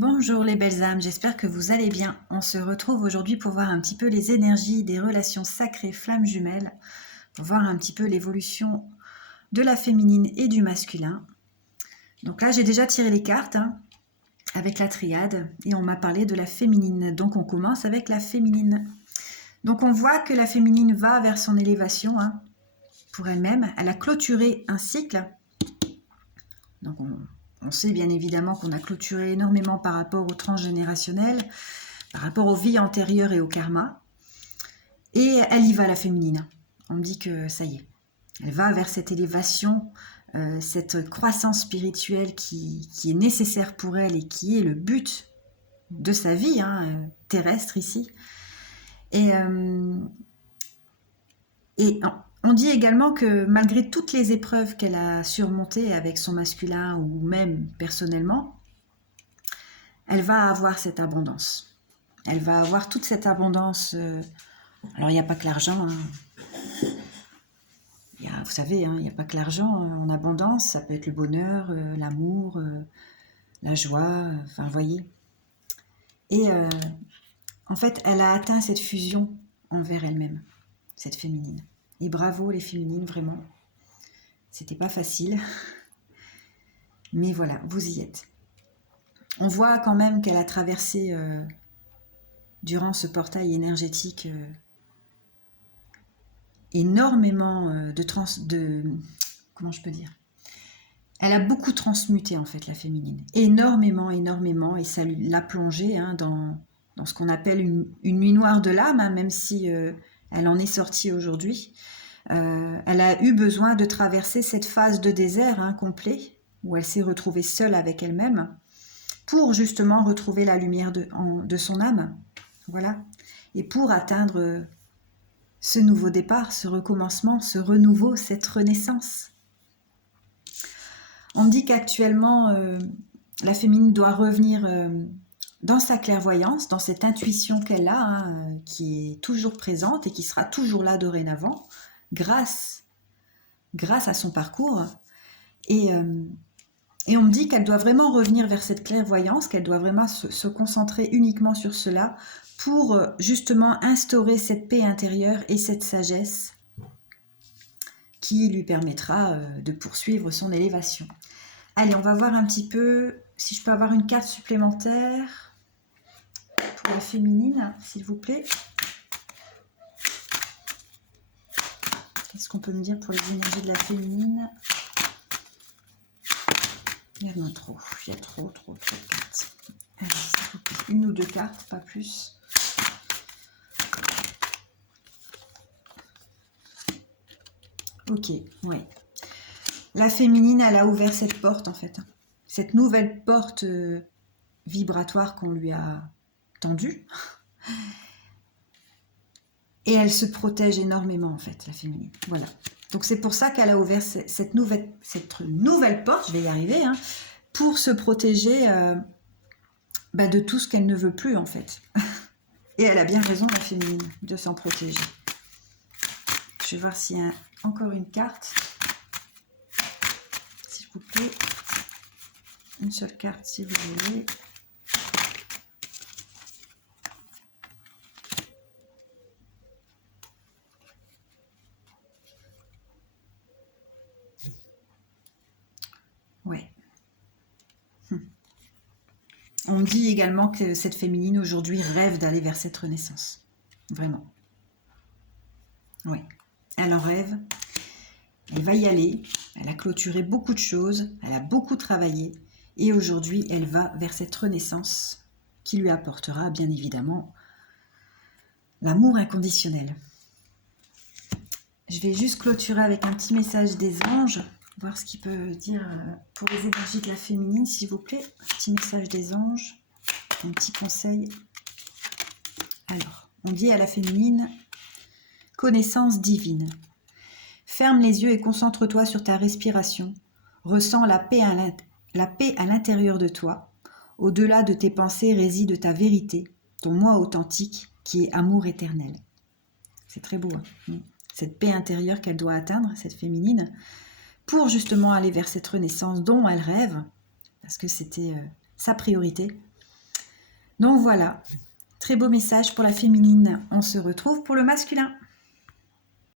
Bonjour les belles âmes, j'espère que vous allez bien. On se retrouve aujourd'hui pour voir un petit peu les énergies des relations sacrées flammes jumelles, pour voir un petit peu l'évolution de la féminine et du masculin. Donc là, j'ai déjà tiré les cartes avec la triade et on m'a parlé de la féminine. Donc on commence avec la féminine. Donc on voit que la féminine va vers son élévation pour elle-même. Elle a clôturé un cycle. Donc on sait bien évidemment qu'on a clôturé énormément par rapport au transgénérationnel, par rapport aux vies antérieures et au karma. Et elle y va, la féminine. On me dit que ça y est. Elle va vers cette élévation, cette croissance spirituelle qui est nécessaire pour elle et qui est le but de sa vie terrestre ici. Et on dit également que malgré toutes les épreuves qu'elle a surmontées avec son masculin ou même personnellement, elle va avoir cette abondance. Elle va avoir toute cette abondance. Alors, il n'y a pas que l'argent. Vous savez, il n'y a pas que l'argent en abondance. Ça peut être le bonheur, l'amour, la joie. Enfin, vous voyez. Et en fait, elle a atteint cette fusion envers elle-même, cette féminine. Et bravo les féminines, vraiment. C'était pas facile. Mais voilà, vous y êtes. On voit quand même qu'elle a traversé, durant ce portail énergétique, énormément comment je peux dire, elle a beaucoup transmuté en fait la féminine, énormément, et ça l'a plongée dans ce qu'on appelle une nuit noire de l'âme, même si elle en est sortie aujourd'hui. Elle a eu besoin de traverser cette phase de désert complet, où elle s'est retrouvée seule avec elle-même, pour justement retrouver la lumière de son âme, voilà, et pour atteindre ce nouveau départ, ce recommencement, ce renouveau, cette renaissance. On me dit qu'actuellement, la féminine doit revenir dans sa clairvoyance, dans cette intuition qu'elle a, qui est toujours présente et qui sera toujours là dorénavant, grâce à son parcours. Et on me dit qu'elle doit vraiment revenir vers cette clairvoyance, qu'elle doit vraiment se concentrer uniquement sur cela, pour justement instaurer cette paix intérieure et cette sagesse qui lui permettra de poursuivre son élévation. Allez, on va voir un petit peu si je peux avoir une carte supplémentaire pour la féminine, s'il vous plaît. Qu'est-ce qu'on peut me dire pour les énergies de la féminine? Il y en a trop, il y a trop de cartes. Allez, s'il vous plaît, une ou deux cartes, pas plus. Ok, ouais. La féminine, elle a ouvert cette porte en fait. Cette nouvelle porte vibratoire qu'on lui a tendue. Et elle se protège énormément en fait, la féminine. Voilà. Donc c'est pour ça qu'elle a ouvert cette nouvelle porte, je vais y arriver, pour se protéger de tout ce qu'elle ne veut plus en fait. Et elle a bien raison, la féminine, de s'en protéger. Je vais voir s'il y a encore une carte. S'il vous plaît. Une seule carte si vous voulez. Ouais. On me dit également que cette féminine aujourd'hui rêve d'aller vers cette renaissance. Vraiment. Oui. Elle en rêve. Elle va y aller. Elle a clôturé beaucoup de choses. Elle a beaucoup travaillé. Et aujourd'hui, elle va vers cette renaissance qui lui apportera, bien évidemment, l'amour inconditionnel. Je vais juste clôturer avec un petit message des anges. Voir ce qu'il peut dire pour les énergies de la féminine, s'il vous plaît. Un petit message des anges. Un petit conseil. Alors, on dit à la féminine, connaissance divine. Ferme les yeux et concentre-toi sur ta respiration. Ressens la paix à l'intérieur de toi. Au-delà de tes pensées réside ta vérité, ton moi authentique qui est amour éternel. C'est très beau. Cette paix intérieure qu'elle doit atteindre, cette féminine, pour justement aller vers cette renaissance dont elle rêve, parce que c'était sa priorité. Donc voilà, très beau message pour la féminine. On se retrouve pour le masculin.